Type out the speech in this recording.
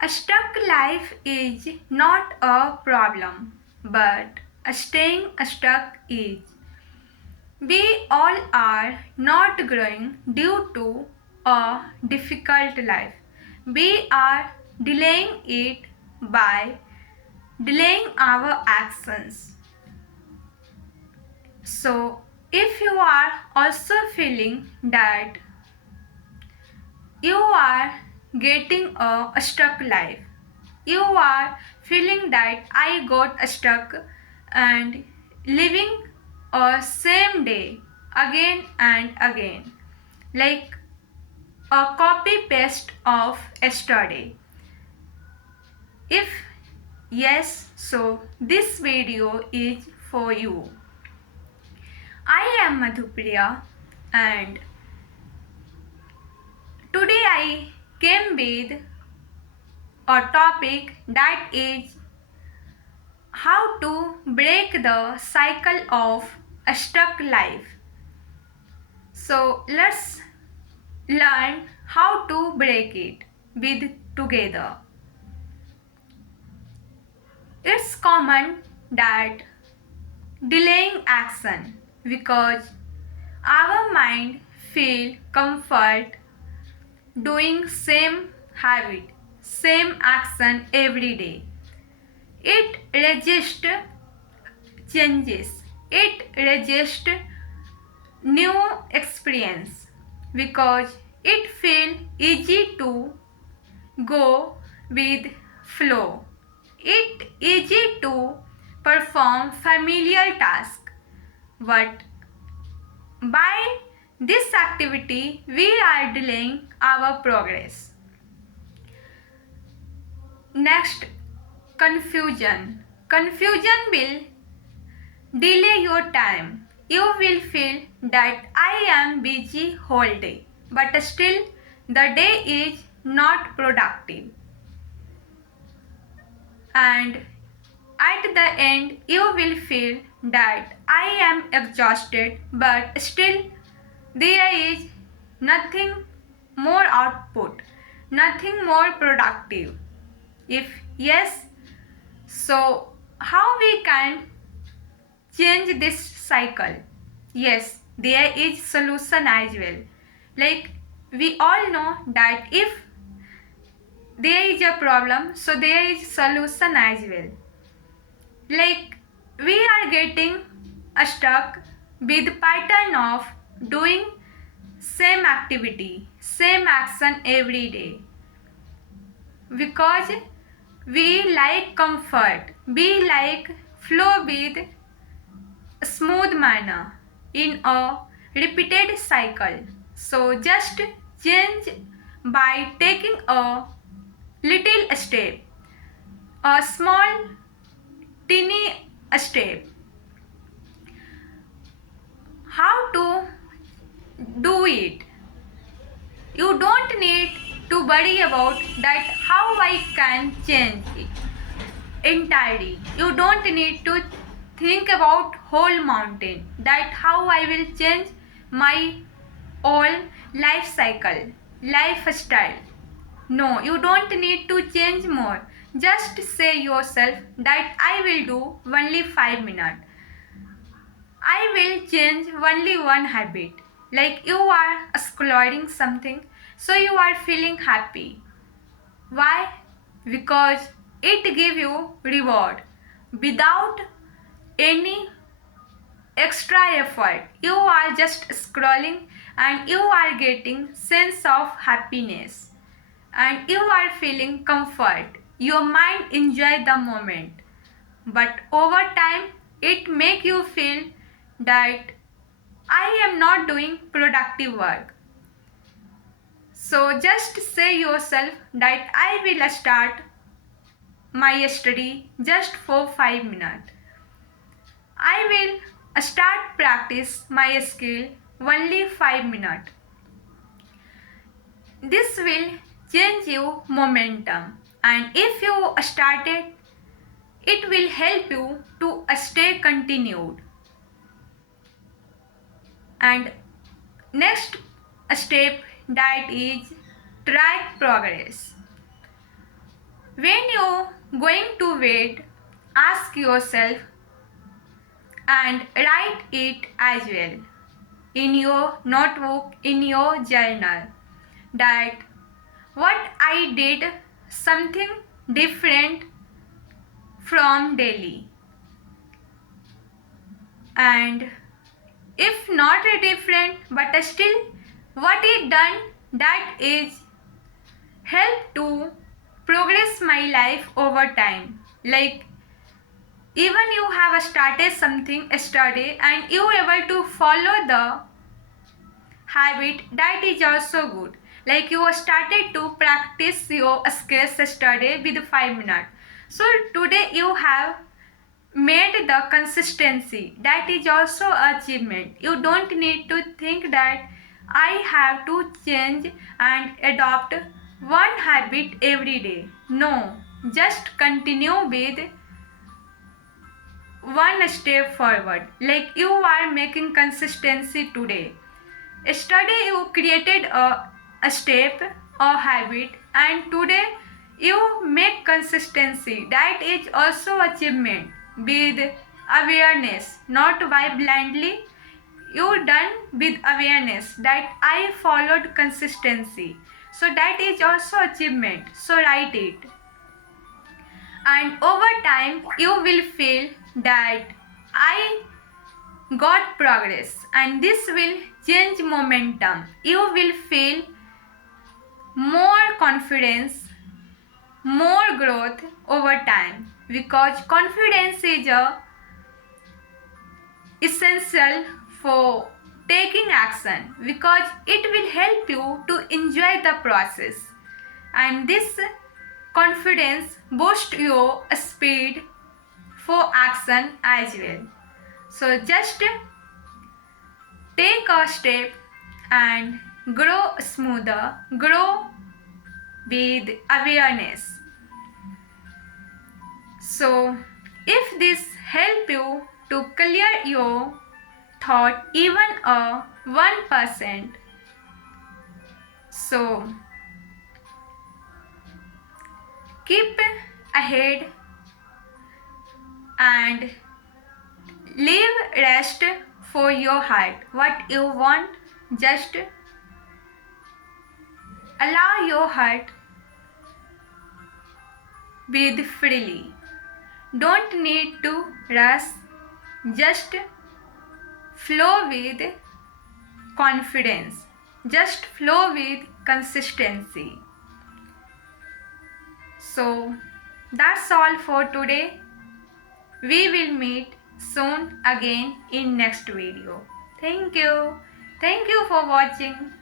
A stuck life is not a problem, but staying stuck is. We all are not growing due to a difficult life. We are delaying it by delaying our actions. So, if you are also feeling that you are getting a stuck life, you are feeling that I got stuck and living a same day again and again, like a copy paste of yesterday. If yes, so this video is for you. I am Madhupriya and today I came with a topic that is how to break the cycle of a stuck life. So let's learn how to break it with together. It's common that delaying action because our mind feel comfort doing same habit, same action every day. It resists changes. It resists new experience because it feel easy to go with flow. It easy to perform familiar task. But by this activity we are delaying our progress. Next, confusion. Confusion will delay your time. You will feel that I am busy whole day, but still the day is not productive. And at the end you will feel that I am exhausted, but still there is nothing more output, nothing more productive. If yes, so how we can change this cycle? Yes, there is solution as well. Like we all know that if there is a problem, so there is solution as well. Like we are getting stuck with pattern of doing same activity, same action every day because we like comfort, we like flow with smooth manner in a repeated cycle. So just change by taking a little step, a small teeny step. How to do it? You don't need to worry about that how I can change it entirely. You don't need to think about whole mountain that how I will change my whole life cycle, lifestyle. No, you don't need to change more. Just say yourself that I will do only 5 minutes. I will change only one habit. Like you are scrolling something, so you are feeling happy. Why? Because it give you reward without any extra effort. You are just scrolling and you are getting sense of happiness and you are feeling comfort. Your mind enjoy the moment. But over time it make you feel that I am not doing productive work. So just say yourself that I will start my study just for 5 minutes. I will start practice my skill only 5 minutes. This will change your momentum, and if you started, it will help you to stay continued. And next step that is track progress. When you're going to wait, ask yourself and write it as well in your notebook, in your journal, that what I did something different from daily, and if not different but still what it done that is help to progress my life over time. Like even you have started something yesterday and you able to follow the habit, that is also good. Like you started to practice your skills yesterday with 5 minutes, so today you have made the consistency, that is also achievement. You don't need to think that I have to change and adopt one habit every day. No, just continue with one step forward. Like you are making consistency today. Yesterday you created a step or habit, and today you make consistency, that is also achievement with awareness, not by blindly. You done with awareness that I followed consistency, so that is also achievement. So write it, and over time you will feel that I got progress, and this will change momentum. You will feel more confidence, more growth over time, because confidence is essential for taking action, because it will help you to enjoy the process, and this confidence boosts your speed for action as well. So just take a step and grow smoother, grow with awareness. So if this help you to clear your thought even a 1%, so keep ahead and leave rest for your heart. What you want, just allow your heart breathe freely. Don't need to rush, just flow with confidence, just flow with consistency. So that's all for today. We will meet soon again in next video. Thank you. Thank you for watching.